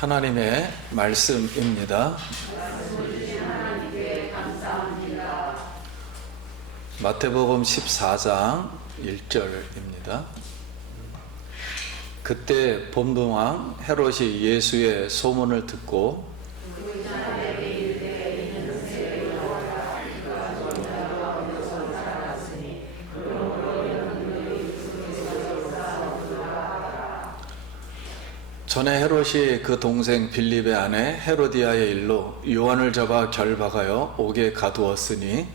하나님의 말씀입니다. 마태복음 14장 1절입니다. 그때 본동왕 헤롯이 예수의 소문을 듣고 전에 헤롯이 그 동생 빌립의 아내 헤로디아의 일로 요한을 잡아 결박하여 옥에 가두었으니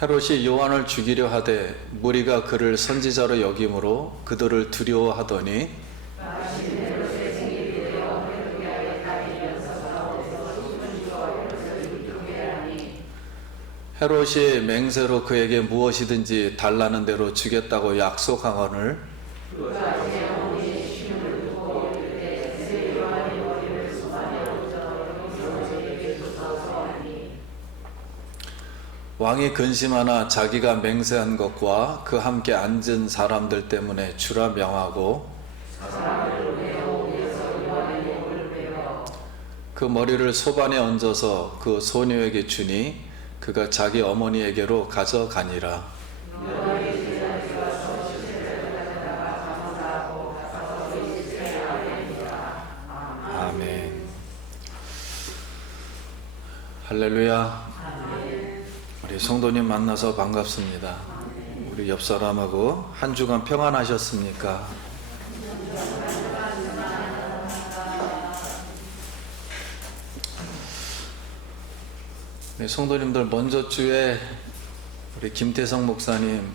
헤롯이 요한을 죽이려 하되 무리가 그를 선지자로 여김으로 그들을 두려워하더니 헤롯이 맹세로 그에게 무엇이든지 달라는 대로 주겠다고 약속하거늘 왕이 근심하나 자기가 맹세한 것과 그 함께 앉은 사람들 때문에 주라 명하고 그 머리를 소반에 얹어서 그 소녀에게 주니 그가 자기 어머니에게로 가져가니라. 아멘. 할렐루야. 우리 성도님 만나서 반갑습니다. 우리 옆 사람하고 한 주간 평안하셨습니까? 네, 성도님들 먼저 주에 우리 김태성 목사님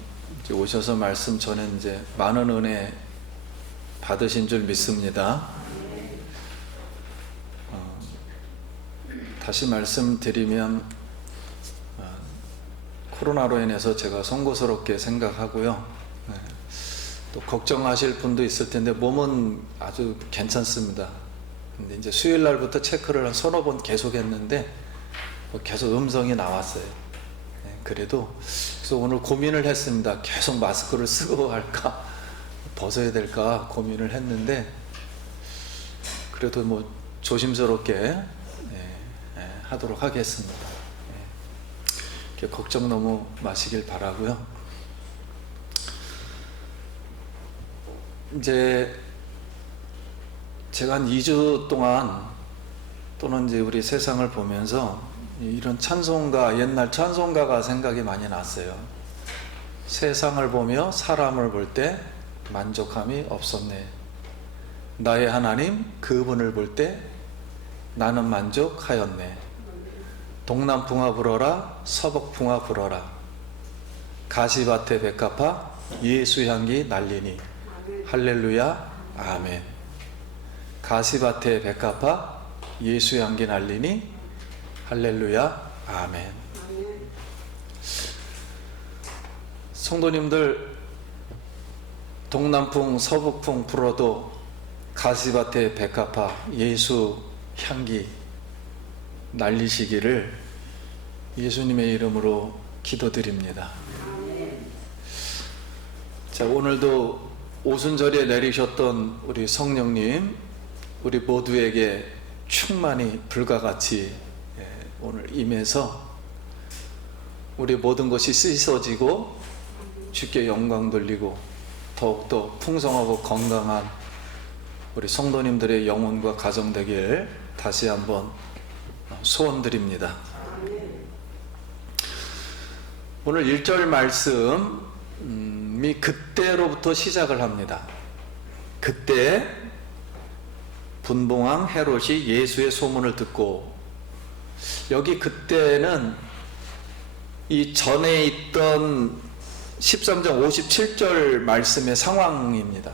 이제 오셔서 말씀 전에 이제 많은 은혜 받으신 줄 믿습니다. 다시 말씀드리면 코로나로 인해서 제가 송구스럽게 생각하고요. 네, 또 걱정하실 분도 있을 텐데 몸은 아주 괜찮습니다. 근데 이제 수요일 날부터 체크를 한 서너 번 계속 했는데 계속 음성이 나왔어요. 네, 그래서 오늘 고민을 했습니다. 계속 마스크를 쓰고 할까 벗어야 될까 고민을 했는데 그래도 뭐 조심스럽게 하도록 하겠습니다. 걱정 너무 마시길 바라고요. 이제 제가 한 2주 동안 또는 이제 우리 세상을 보면서 이런 찬송가, 옛날 찬송가가 생각이 많이 났어요. 세상을 보며 사람을 볼 때 만족함이 없었네. 나의 하나님 그분을 볼 때 나는 만족하였네. 동남풍아 불어라 서북풍아 불어라 가시밭에 백합화 예수향기 날리니 할렐루야 아멘. 가시밭에 백합화 예수향기 날리니 할렐루야 아멘. 성도님들 동남풍 서북풍 불어도 가시밭에 백합화 예수 향기 날리시기를 예수님의 이름으로 기도드립니다. 자, 오늘도 오순절에 내리셨던 우리 성령님 우리 모두에게 충만히 불과 같이 오늘 임해서 우리 모든 것이 씻어지고 주께 영광 돌리고 더욱더 풍성하고 건강한 우리 성도님들의 영혼과 가정 되길 다시 한번 소원드립니다. 오늘 1절 말씀이 그때로부터 시작을 합니다. 그때 분봉왕 헤롯이 예수의 소문을 듣고, 여기 그때는 이 전에 있던 13장 57절 말씀의 상황입니다.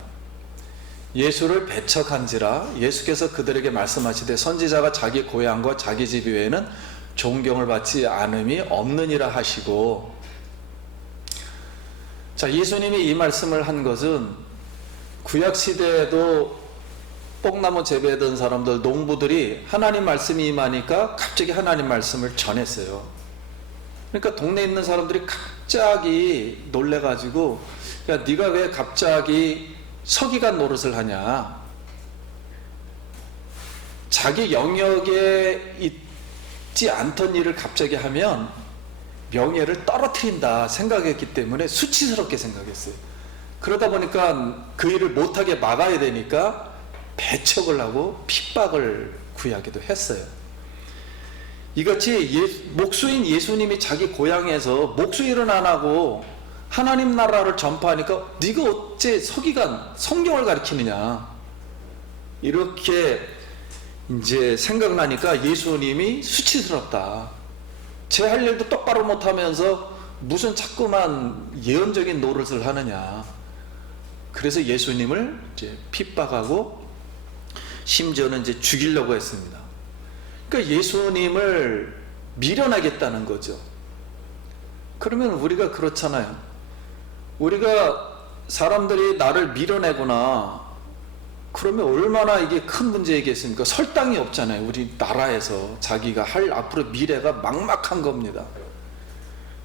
예수를 배척한지라 예수께서 그들에게 말씀하시되 선지자가 자기 고향과 자기 집 외에는 존경을 받지 않음이 없느니라 하시고, 자, 예수님이 이 말씀을 한 것은 구약시대에도 뽕나무 재배하던 사람들, 농부들이 하나님 말씀이 임하니까 갑자기 하나님 말씀을 전했어요. 그러니까 동네에 있는 사람들이 갑자기 놀래가지고, 야, 네가 왜 갑자기 서기관 노릇을 하냐? 자기 영역에 있지 않던 일을 갑자기 하면 명예를 떨어뜨린다 생각했기 때문에 수치스럽게 생각했어요. 그러다 보니까 그 일을 못하게 막아야 되니까 배척을 하고 핍박을 구하기도 했어요. 이같이 목수인 예수님이 자기 고향에서 목수일은 안 하고 하나님 나라를 전파하니까 네가 어째 서기관 성경을 가르치느냐, 이렇게 이제 생각나니까 예수님이 수치스럽다. 제 할 일도 똑바로 못하면서 무슨 자꾸만 예언적인 노릇을 하느냐. 그래서 예수님을 이제 핍박하고 심지어는 이제 죽이려고 했습니다. 그러니까 예수님을 밀어내겠다는 거죠. 그러면 우리가 그렇잖아요. 우리가 사람들이 나를 밀어내거나 그러면 얼마나 이게 큰 문제이겠습니까? 설당이 없잖아요. 우리 나라에서 자기가 할 앞으로 미래가 막막한 겁니다.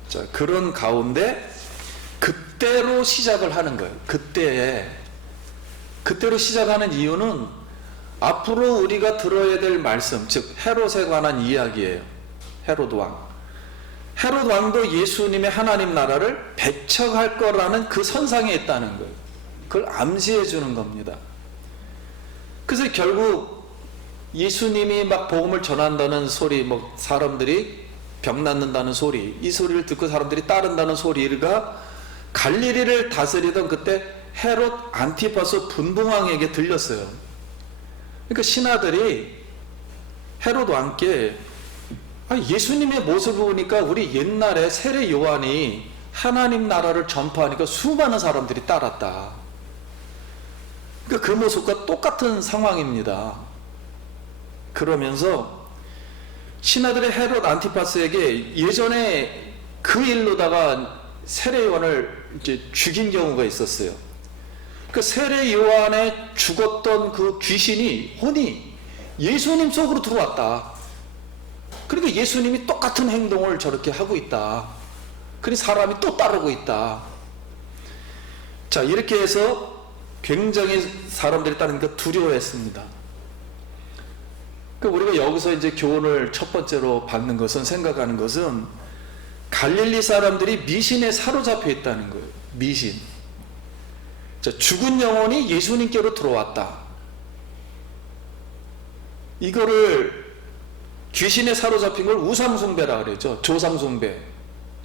자, 그런 가운데 그때로 시작을 하는 거예요. 그때로 시작하는 이유는 앞으로 우리가 들어야 될 말씀, 즉 헤롯에 관한 이야기예요. 헤롯 왕. 헤롯 왕도 예수님의 하나님 나라를 배척할 거라는 그 선상에 있다는 거예요. 그걸 암시해 주는 겁니다. 그래서 결국 예수님이 막 복음을 전한다는 소리, 뭐 사람들이 병 낫는다는 소리, 이 소리를 듣고 사람들이 따른다는 소리가 갈릴리를 다스리던 그때 헤롯 안티파스 분봉왕에게 들렸어요. 그러니까 신하들이 헤롯 왕께 예수님의 모습을 보니까 우리 옛날에 세례 요한이 하나님 나라를 전파하니까 수많은 사람들이 따랐다. 그러니까 그 모습과 똑같은 상황입니다. 그러면서 신하들의 헤롯 안티파스에게 예전에 그 일로다가 세례 요한을 이제 죽인 경우가 있었어요. 그 세례 요한에 죽었던 그 귀신이 혼이 예수님 속으로 들어왔다. 그러니까 예수님이 똑같은 행동을 저렇게 하고 있다. 그래서 사람이 또 따르고 있다. 자, 이렇게 해서 굉장히 사람들이 따르니까 두려워했습니다. 그 우리가 여기서 이제 교훈을 첫 번째로 받는 것은, 생각하는 것은 갈릴리 사람들이 미신에 사로잡혀 있다는 거예요. 미신. 자, 죽은 영혼이 예수님께로 들어왔다. 이거를 귀신에 사로잡힌 걸 우상숭배라 그러죠. 조상숭배.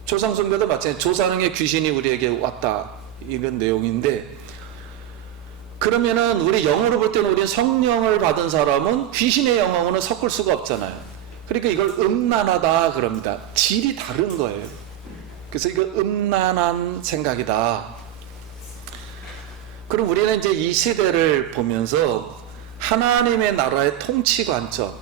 조상숭배도 마찬가지. 조상의 귀신이 우리에게 왔다, 이런 내용인데, 그러면은 우리 영어로 볼 때는 우리는 성령을 받은 사람은 귀신의 영하고는 섞을 수가 없잖아요. 그러니까 이걸 음란하다 그럽니다. 질이 다른 거예요. 그래서 이거 음란한 생각이다. 그럼 우리는 이제 이 시대를 보면서 하나님의 나라의 통치 관점,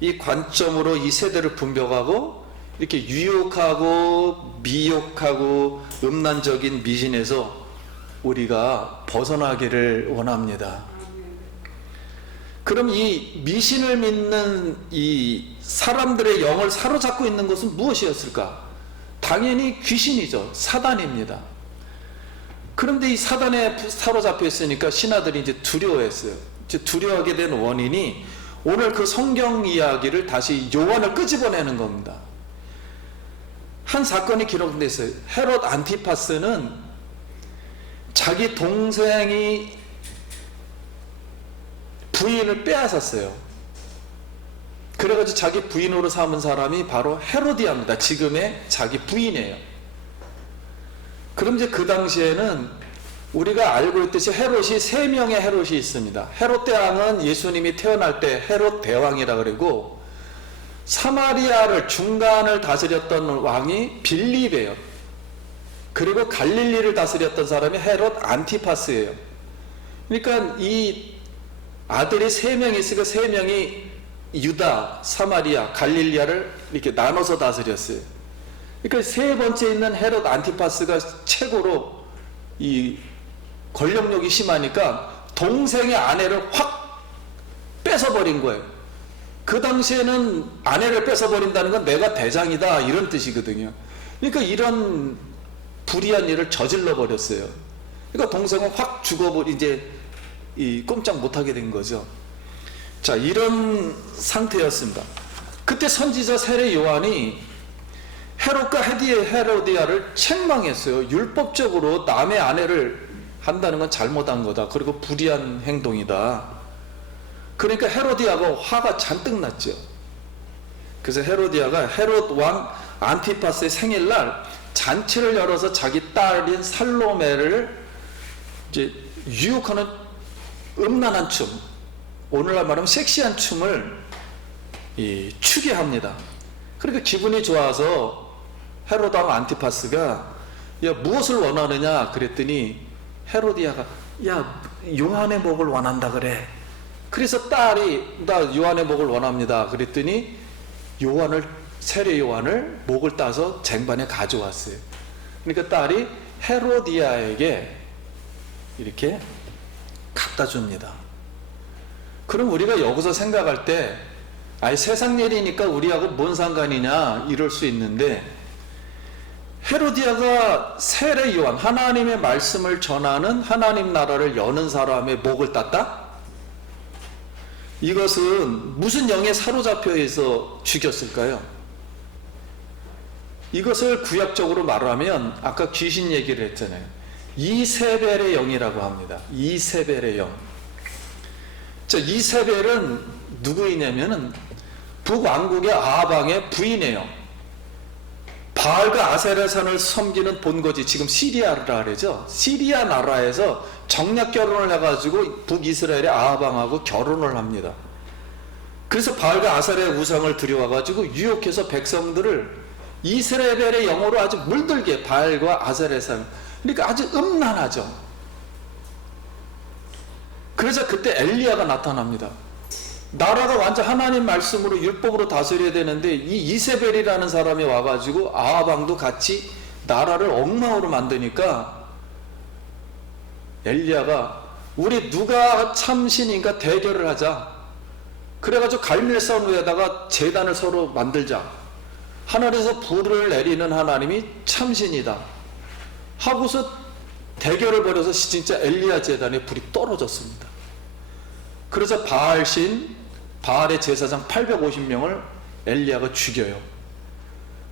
이 관점으로 이 세대를 분별하고 이렇게 유혹하고 미혹하고 음란적인 미신에서 우리가 벗어나기를 원합니다. 그럼 이 미신을 믿는 이 사람들의 영을 사로잡고 있는 것은 무엇이었을까? 당연히 귀신이죠. 사단입니다. 그런데 이 사단에 사로잡혀 있으니까 신하들이 이제 두려워했어요. 이제 두려워하게 된 원인이 오늘 그 성경 이야기를 다시 요한을 끄집어내는 겁니다. 한 사건이 기록되어 있어요. 헤롯 안티파스는 자기 동생이 부인을 빼앗았어요. 그래가지고 자기 부인으로 삼은 사람이 바로 헤로디아입니다. 지금의 자기 부인이에요. 그럼 이제 그 당시에는 우리가 알고 있듯이 헤롯이 3명의 헤롯이 있습니다. 헤롯 대왕은 예수님이 태어날 때 헤롯 대왕이라 그러고, 사마리아를 중간을 다스렸던 왕이 빌립이에요. 그리고 갈릴리를 다스렸던 사람이 헤롯 안티파스예요. 그러니까 이 아들이 3명이 있으니까 3명이 유다, 사마리아, 갈릴리아를 이렇게 나눠서 다스렸어요. 그러니까 세 번째 있는 헤롯 안티파스가 최고로 이 권력욕이 심하니까 동생의 아내를 확 뺏어버린 거예요. 그 당시에는 아내를 뺏어버린다는 건 내가 대장이다 이런 뜻이거든요. 그러니까 이런 불의한 일을 저질러 버렸어요. 그러니까 동생은 확 이제 꼼짝 못하게 된 거죠. 자, 이런 상태였습니다. 그때 선지자 세례 요한이 헤롯과 헤로디아를 책망했어요. 율법적으로 남의 아내를 한다는 건 잘못한 거다. 그리고 불의한 행동이다. 그러니까 헤로디아가 화가 잔뜩 났죠. 그래서 헤로디아가 헤롯 왕 안티파스의 생일날 잔치를 열어서 자기 딸인 살로메를 이제 유혹하는 음란한 춤, 오늘날 말하면 섹시한 춤을 추게 합니다. 그러니까 기분이 좋아서 헤롯 왕 안티파스가 야, 무엇을 원하느냐 그랬더니 헤로디아가 야, 요한의 목을 원한다 그래. 그래서 딸이 나 요한의 목을 원합니다 그랬더니 세례 요한을 목을 따서 쟁반에 가져왔어요. 그러니까 딸이 헤로디아에게 이렇게 갖다 줍니다. 그럼 우리가 여기서 생각할 때 아니 세상 일이니까 우리하고 뭔 상관이냐 이럴 수 있는데, 헤로디아가 세례 요한, 하나님의 말씀을 전하는 하나님 나라를 여는 사람의 목을 땄다? 이것은 무슨 영에 사로잡혀서 죽였을까요? 이것을 구약적으로 말하면 아까 귀신 얘기를 했잖아요. 이세벨의 영이라고 합니다. 이세벨의 영. 자, 이세벨은 누구이냐면은 북왕국의 아방의 부인이에요. 바알과 아세라산을 섬기는 본거지, 지금 시리아라 그러죠. 시리아 나라에서 정략 결혼을 해가지고 북이스라엘의 아방하고 결혼을 합니다. 그래서 바알과 아세라의 우상을 들여와가지고 유혹해서 백성들을 이스라엘의 영으로 아주 물들게, 바알과 아세라산. 그러니까 아주 음란하죠. 그래서 그때 엘리야가 나타납니다. 나라가 완전 하나님 말씀으로 율법으로 다스려야 되는데 이 이세벨이라는 사람이 와가지고 아하방도 같이 나라를 엉망으로 만드니까 엘리야가 우리 누가 참신인가 대결을 하자. 그래가지고 갈멜산 위에다가 제단을 서로 만들자. 하늘에서 불을 내리는 하나님이 참신이다 하고서 대결을 벌여서 진짜 엘리야 제단에 불이 떨어졌습니다. 그래서 바알의 제사장 850명을 엘리야가 죽여요.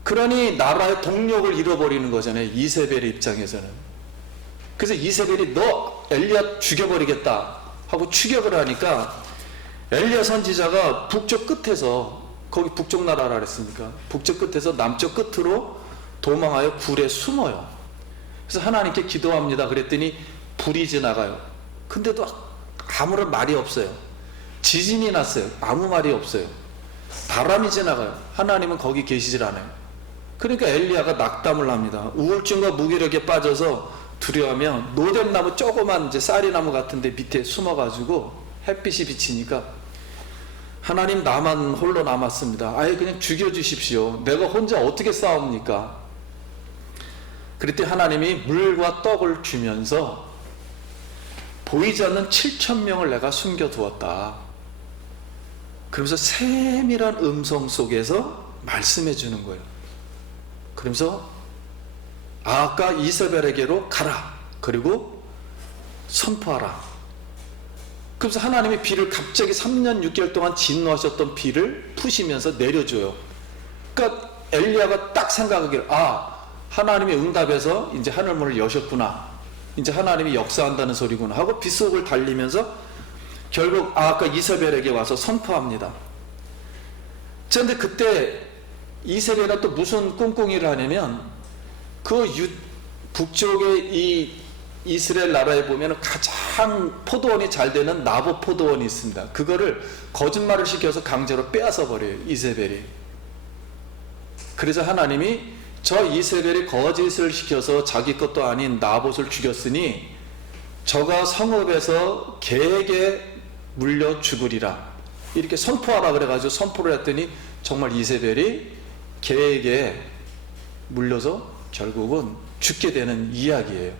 그러니 나라의 동력을 잃어버리는 거잖아요, 이세벨의 입장에서는. 그래서 이세벨이 너 엘리야 죽여버리겠다 하고 추격을 하니까 엘리야 선지자가 북쪽 끝에서, 거기 북쪽 나라라 그랬으니까 북쪽 끝에서 남쪽 끝으로 도망하여 굴에 숨어요. 그래서 하나님께 기도합니다 그랬더니 불이 지나가요. 근데도 아무런 말이 없어요. 지진이 났어요. 아무 말이 없어요. 바람이 지나가요. 하나님은 거기 계시질 않아요. 그러니까 엘리야가 낙담을 합니다. 우울증과 무기력에 빠져서 두려워하면 노뎀나무 조그만 이제 쌀이나무 같은데 밑에 숨어가지고 햇빛이 비치니까 하나님 나만 홀로 남았습니다. 아예 그냥 죽여주십시오. 내가 혼자 어떻게 싸웁니까? 그랬더니 하나님이 물과 떡을 주면서 보이지 않는 7,000명을 내가 숨겨두었다. 그러면서 세밀한 음성 속에서 말씀해 주는 거예요. 그러면서 아까 이세벨에게로 가라. 그리고 선포하라. 그래서 하나님이 비를 갑자기 3년 6개월 동안 진노하셨던 비를 푸시면서 내려줘요. 그러니까 엘리야가 딱 생각하기를, 하나님이 응답해서 이제 하늘문을 여셨구나. 이제 하나님이 역사한다는 소리구나 하고 빗속을 달리면서 결국 아까 이세벨에게 와서 선포합니다. 그런데 그때 이세벨은 또 무슨 꿍꿍이를 하냐면 북쪽의 이 이스라엘 나라에 보면 가장 포도원이 잘 되는 나봇 포도원이 있습니다. 그거를 거짓말을 시켜서 강제로 빼앗아 버려요, 이세벨이. 그래서 하나님이 저 이세벨이 거짓을 시켜서 자기 것도 아닌 나봇을 죽였으니 저가 성읍에서 개에게 물려 죽으리라 이렇게 선포하라 그래가지고 선포를 했더니 정말 이세벨이 개에게 물려서 결국은 죽게 되는 이야기예요.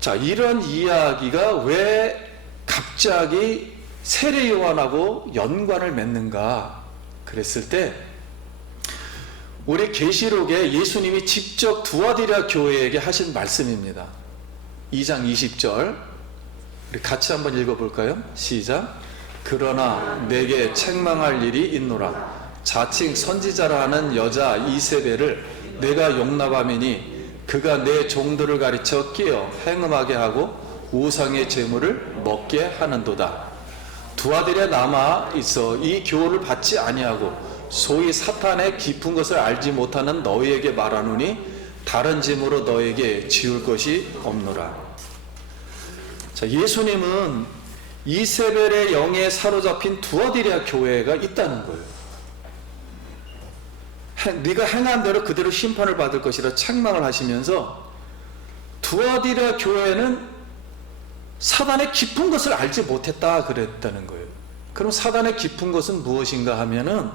자, 이런 이야기가 왜 갑자기 세례 요한하고 연관을 맺는가 그랬을 때 우리 계시록에 예수님이 직접 두아디라 교회에게 하신 말씀입니다. 2장 20절 우리 같이 한번 읽어볼까요? 시작. 그러나 내게 책망할 일이 있노라. 자칭 선지자라 하는 여자 이세벨을 내가 용납하매니 그가 내 종들을 가르쳐 끼어 행음하게 하고 우상의 제물을 먹게 하는도다. 두아들에 남아 있어 이 교훈을 받지 아니하고 소위 사탄의 깊은 것을 알지 못하는 너희에게 말하노니 다른 짐으로 너에게 지울 것이 없노라. 자, 예수님은 이세벨의 영에 사로잡힌 두아디라 교회가 있다는 거예요. 네가 행한 대로 그대로 심판을 받을 것이라 책망을 하시면서 두아디라 교회는 사단의 깊은 것을 알지 못했다 그랬다는 거예요. 그럼 사단의 깊은 것은 무엇인가 하면은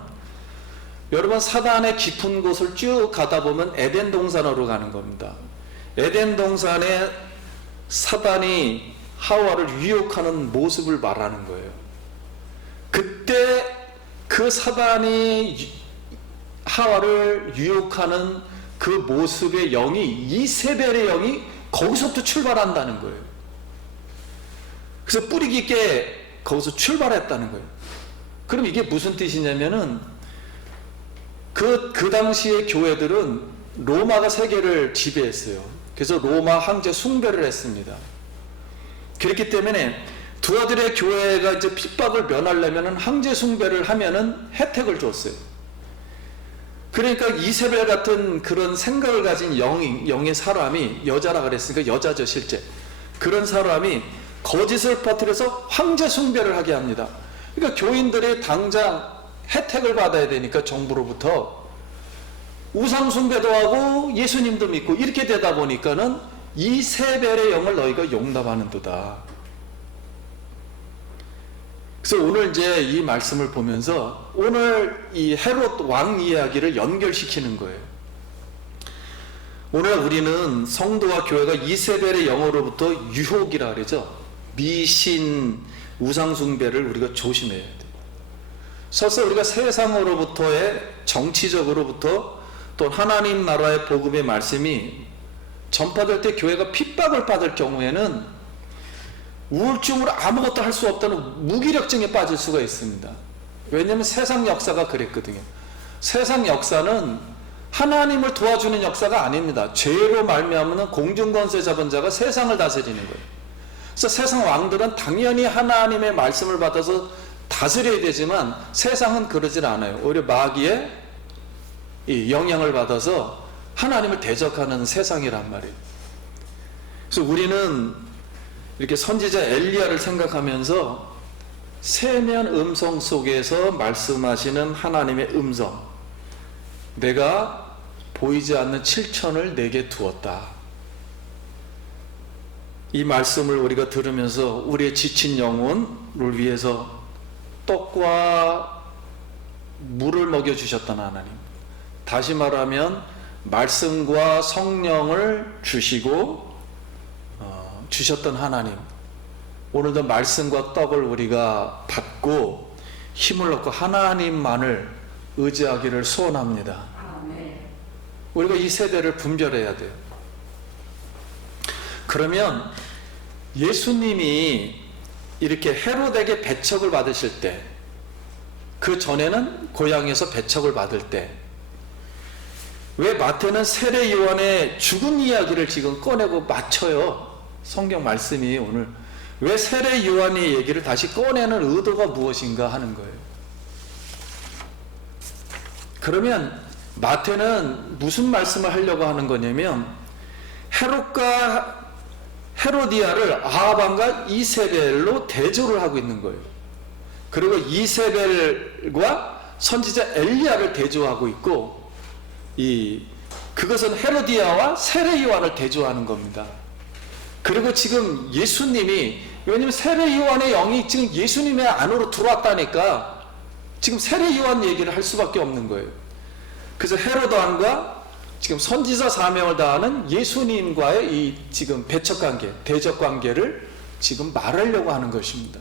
여러분 사단의 깊은 곳을 쭉 가다 보면 에덴 동산으로 가는 겁니다. 에덴 동산에 사단이 하와를 유혹하는 모습을 말하는 거예요. 그때 그 사단이 하와를 유혹하는 그 모습의 영이 이세벨의 영이 거기서부터 출발한다는 거예요. 그래서 뿌리 깊게 거기서 출발했다는 거예요. 그럼 이게 무슨 뜻이냐면은 그 당시의 교회들은 로마가 세계를 지배했어요. 그래서 로마 황제 숭배를 했습니다. 그렇기 때문에 두아들의 교회가 이제 핍박을 면하려면은 황제 숭배를 하면은 혜택을 줬어요. 그러니까 이세벨 같은 그런 생각을 가진 영의 사람이 여자라 그랬으니까 여자죠 실제. 그런 사람이 거짓을 퍼뜨려서 황제 숭배를 하게 합니다. 그러니까 교인들이 당장 혜택을 받아야 되니까 정부로부터 우상 숭배도 하고 예수님도 믿고 이렇게 되다 보니까는 이세벨의 영을 너희가 용납하는도다. 그래서 오늘 이제 이 말씀을 보면서 오늘 이 헤롯 왕 이야기를 연결시키는 거예요. 오늘 우리는 성도와 교회가 이세벨의 영으로부터 유혹이라 그러죠. 미신, 우상숭배를 우리가 조심해야 돼요. 설사 우리가 세상으로부터의 정치적으로부터 또 하나님 나라의 복음의 말씀이 전파될 때 교회가 핍박을 받을 경우에는 우울증으로 아무것도 할 수 없다는 무기력증에 빠질 수가 있습니다. 왜냐하면 세상 역사가 그랬거든요. 세상 역사는 하나님을 도와주는 역사가 아닙니다. 죄로 말미암는 공중권세 잡은 자가 세상을 다스리는 거예요. 그래서 세상 왕들은 당연히 하나님의 말씀을 받아서 다스려야 되지만 세상은 그러질 않아요. 오히려 마귀의 이 영향을 받아서 하나님을 대적하는 세상이란 말이에요. 그래서 우리는 이렇게 선지자 엘리야를 생각하면서 세면 음성 속에서 말씀하시는 하나님의 음성, 내가 보이지 않는 7천을 내게 두었다. 이 말씀을 우리가 들으면서 우리의 지친 영혼을 위해서 떡과 물을 먹여주셨던 하나님, 다시 말하면 말씀과 성령을 주시고 주셨던 하나님, 오늘도 말씀과 떡을 우리가 받고 힘을 얻고 하나님만을 의지하기를 소원합니다. 우리가 이 세대를 분별해야 돼요. 그러면 예수님이 이렇게 헤롯에게 배척을 받으실 때, 그 전에는 고향에서 배척을 받을 때, 왜 마태는 세례 요한의 죽은 이야기를 지금 꺼내고 맞춰요? 성경 말씀이 오늘 왜 세례 요한의 얘기를 다시 꺼내는 의도가 무엇인가 하는 거예요. 그러면 마태는 무슨 말씀을 하려고 하는 거냐면 헤롯과 헤로디아를 아합왕과 이세벨로 대조를 하고 있는 거예요. 그리고 이세벨과 선지자 엘리야를 대조하고 있고, 그것은 헤로디아와 세례 요한을 대조하는 겁니다. 그리고 지금 예수님이, 왜냐면 세례 요한의 영이 지금 예수님의 안으로 들어왔다니까 지금 세례 요한 얘기를 할 수밖에 없는 거예요. 그래서 헤롯 왕과 지금 선지자 사명을 다하는 예수님과의 이 지금 배척 관계, 대적 관계를 지금 말하려고 하는 것입니다.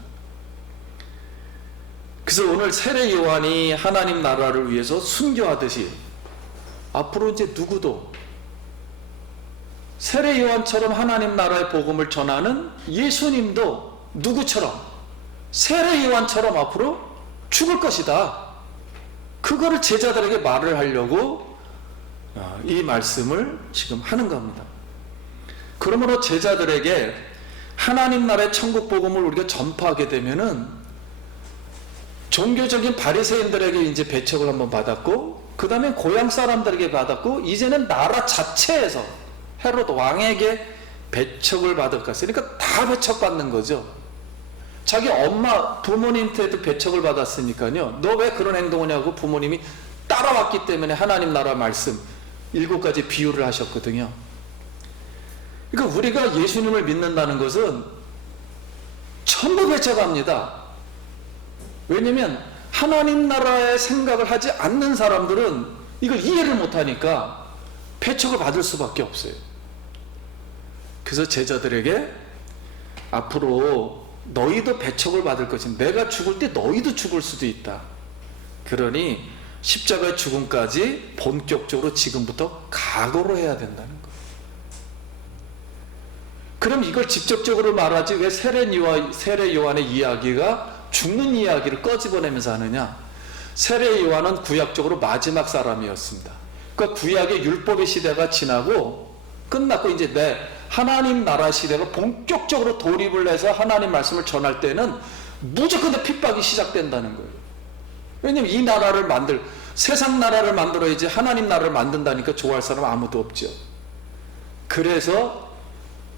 그래서 오늘 세례 요한이 하나님 나라를 위해서 순교하듯이 앞으로 이제 누구도 세례 요한처럼 하나님 나라의 복음을 전하는 예수님도 누구처럼 세례 요한처럼 앞으로 죽을 것이다. 그거를 제자들에게 말을 하려고 이 말씀을 지금 하는 겁니다. 그러므로 제자들에게 하나님 나라의 천국 복음을 우리가 전파하게 되면은 종교적인 바리새인들에게 이제 배척을 한번 받았고, 그 다음에 고향 사람들에게 받았고, 이제는 나라 자체에서 헤롯 왕에게 배척을 받을 것을, 그러니까 다 배척받는 거죠. 자기 엄마 부모님한테도 배척을 받았으니까요. 너 왜 그런 행동을 하냐고 부모님이 따라왔기 때문에 하나님 나라 말씀 7가지 비유를 하셨거든요. 그러니까 우리가 예수님을 믿는다는 것은 전부 배척합니다. 왜냐하면 하나님 나라의 생각을 하지 않는 사람들은 이걸 이해를 못하니까 배척을 받을 수밖에 없어요. 그래서 제자들에게 앞으로 너희도 배척을 받을 것인데 내가 죽을 때 너희도 죽을 수도 있다. 그러니 십자가의 죽음까지 본격적으로 지금부터 각오를 해야 된다는 거예요. 그럼 이걸 직접적으로 말하지 왜 세례 요한의 이야기가 죽는 이야기를 꺼집어내면서 하느냐? 세례 요한은 구약적으로 마지막 사람이었습니다. 그러니까 구약의 율법의 시대가 지나고 끝났고 이제 내 하나님 나라 시대가 본격적으로 돌입을 해서 하나님 말씀을 전할 때는 무조건 핍박이 시작된다는 거예요. 왜냐면 이 나라를 세상 나라를 만들어야지 하나님 나라를 만든다니까 좋아할 사람 아무도 없죠. 그래서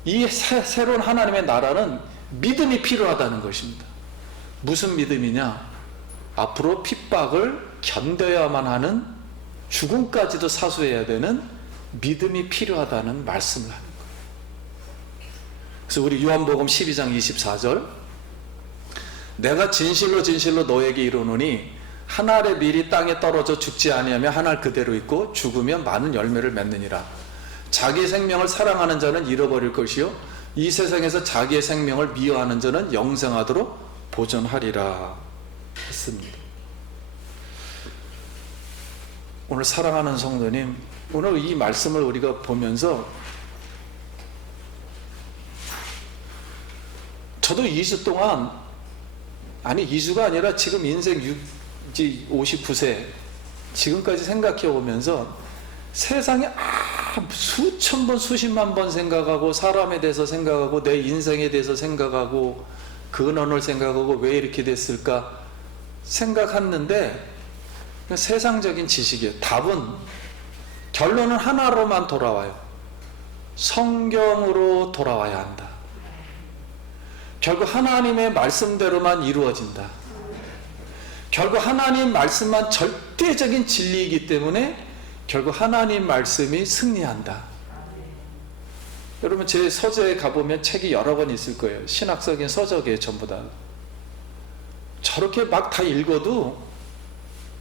이 새로운 하나님의 나라는 믿음이 필요하다는 것입니다. 무슨 믿음이냐? 앞으로 핍박을 견뎌야만 하는, 죽음까지도 사수해야 되는 믿음이 필요하다는 말씀을 하는 거예요. 그래서 우리 요한복음 12장 24절, 내가 진실로 진실로 너에게 이르노니 한 알의 밀이 땅에 떨어져 죽지 아니하며 한 알 그대로 있고 죽으면 많은 열매를 맺느니라. 자기 생명을 사랑하는 자는 잃어버릴 것이요 이 세상에서 자기의 생명을 미워하는 자는 영생하도록 보존하리라 했습니다. 오늘 사랑하는 성도님, 오늘 이 말씀을 우리가 보면서 저도 2주 동안, 아니 2주가 아니라 지금 인생 59세 지금까지 생각해 오면서 세상에 수천 번 수십만 번 생각하고, 사람에 대해서 생각하고, 내 인생에 대해서 생각하고, 근원을 생각하고 왜 이렇게 됐을까 생각했는데 세상적인 지식이에요. 답은, 결론은 하나로만 돌아와요. 성경으로 돌아와야 한다. 결국 하나님의 말씀대로만 이루어진다. 결국 하나님 말씀만 절대적인 진리이기 때문에 결국 하나님 말씀이 승리한다. 여러분 제 서재에 가보면 책이 여러 권 있을 거예요. 신학적인 서적이에요. 전부 다. 저렇게 막 다 읽어도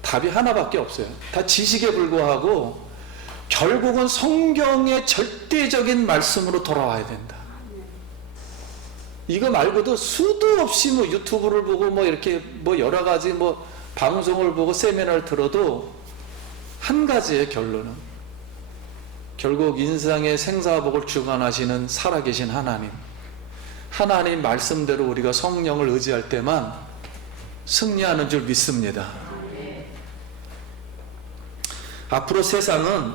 답이 하나밖에 없어요. 다 지식에 불과하고 결국은 성경의 절대적인 말씀으로 돌아와야 된다. 이거 말고도 수도 없이 뭐 유튜브를 보고 뭐 이렇게 뭐 여러 가지 뭐 방송을 보고 세미나를 들어도 한 가지의 결론은 결국 인생의 생사복을 주관하시는 살아계신 하나님, 하나님 말씀대로 우리가 성령을 의지할 때만 승리하는 줄 믿습니다. 앞으로 세상은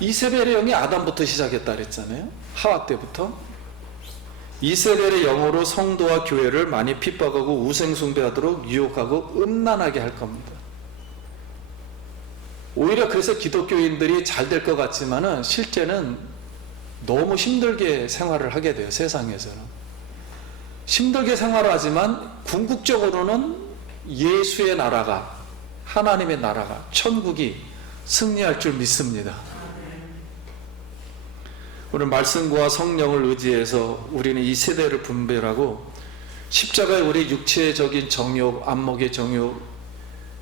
이세벨의 영이 아담부터 시작했다 그랬잖아요. 하와 때부터 이세벨의 영으로 성도와 교회를 많이 핍박하고 우상숭배하도록 유혹하고 음란하게 할 겁니다. 오히려 그래서 기독교인들이 잘 될 것 같지만은 실제는 너무 힘들게 생활을 하게 돼요. 세상에서는 힘들게 생활하지만 궁극적으로는 예수의 나라가, 하나님의 나라가, 천국이 승리할 줄 믿습니다. 오늘 말씀과 성령을 의지해서 우리는 이 세대를 분별하고 십자가에 우리 육체적인 정욕, 안목의 정욕,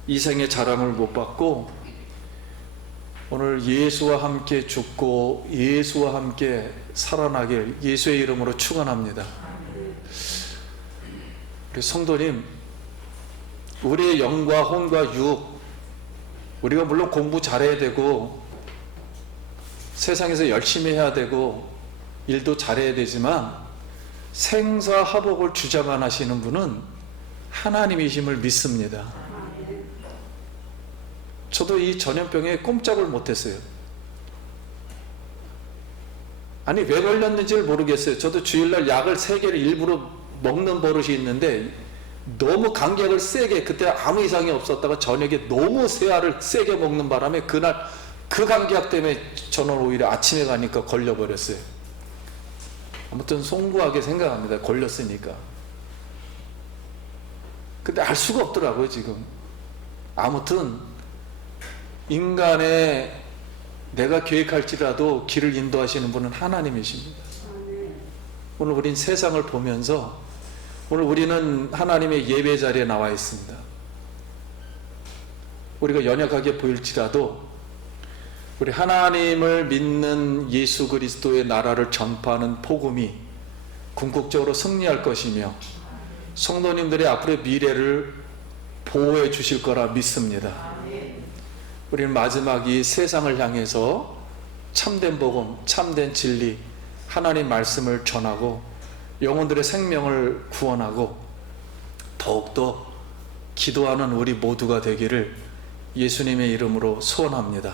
이생의 자랑을 못 받고 오늘 예수와 함께 죽고 예수와 함께 살아나길 예수의 이름으로 축원합니다. 우리 성도님, 우리의 영과 혼과 육, 우리가 물론 공부 잘해야 되고 세상에서 열심히 해야 되고 일도 잘해야 되지만 생사화복을 주장하시는 분은 하나님이심을 믿습니다. 저도 이 전염병에 꼼짝을 못했어요. 아니 왜 걸렸는지를 모르겠어요. 저도 주일날 약을 3개를 일부러 먹는 버릇이 있는데 너무 감기약을 세게, 그때 아무 이상이 없었다가 저녁에 너무 세알을 세게 먹는 바람에 그날 그 감기약 때문에 저는 오히려 아침에 가니까 걸려버렸어요. 아무튼 송구하게 생각합니다. 걸렸으니까. 근데 알 수가 없더라고요 지금. 아무튼 인간의 내가 계획할지라도 길을 인도하시는 분은 하나님이십니다. 오늘 우린 세상을 보면서, 오늘 우리는 하나님의 예배 자리에 나와 있습니다. 우리가 연약하게 보일지라도 우리 하나님을 믿는 예수 그리스도의 나라를 전파하는 복음이 궁극적으로 승리할 것이며 성도님들의 앞으로의 미래를 보호해 주실 거라 믿습니다. 우리는 마지막 이 세상을 향해서 참된 복음, 참된 진리, 하나님 말씀을 전하고 영혼들의 생명을 구원하고 더욱더 기도하는 우리 모두가 되기를 예수님의 이름으로 소원합니다.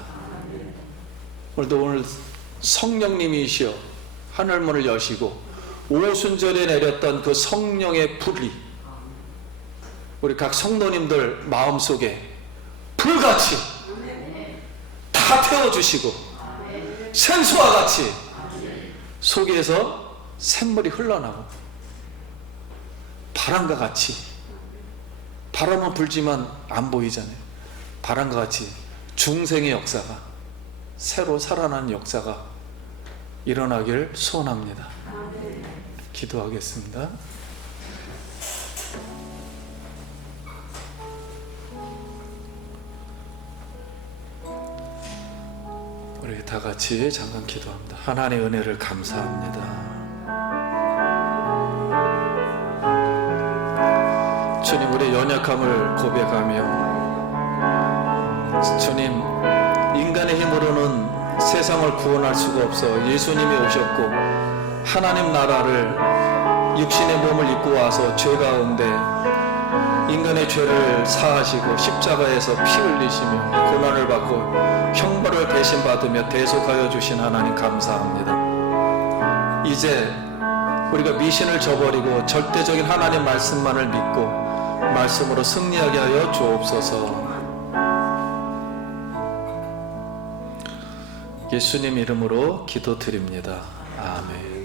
오늘도 오늘 성령님이시여 하늘문을 여시고 오순절에 내렸던 그 성령의 불이 우리 각 성도님들 마음속에 불같이 다 태워주시고 생수와 같이 속에서 샘물이 흘러나고 바람과 같이, 바람은 불지만 안 보이잖아요. 바람과 같이 중생의 역사가, 새로 살아난 역사가 일어나길 소원합니다. 기도하겠습니다. 우리 다 같이 잠깐 기도합니다. 하나님의 은혜를 감사합니다. 주님, 우리의 연약함을 고백하며 주님, 인간의 힘으로는 세상을 구원할 수가 없어 예수님이 오셨고 하나님 나라를 육신의 몸을 입고 와서 죄 가운데 인간의 죄를 사하시고 십자가에서 피 흘리시며 고난을 받고 형벌을 대신받으며 대속하여 주신 하나님 감사합니다. 이제 우리가 미신을 저버리고 절대적인 하나님 말씀만을 믿고 말씀으로 승리하게 하여 주옵소서. 예수님 이름으로 기도드립니다. 아멘.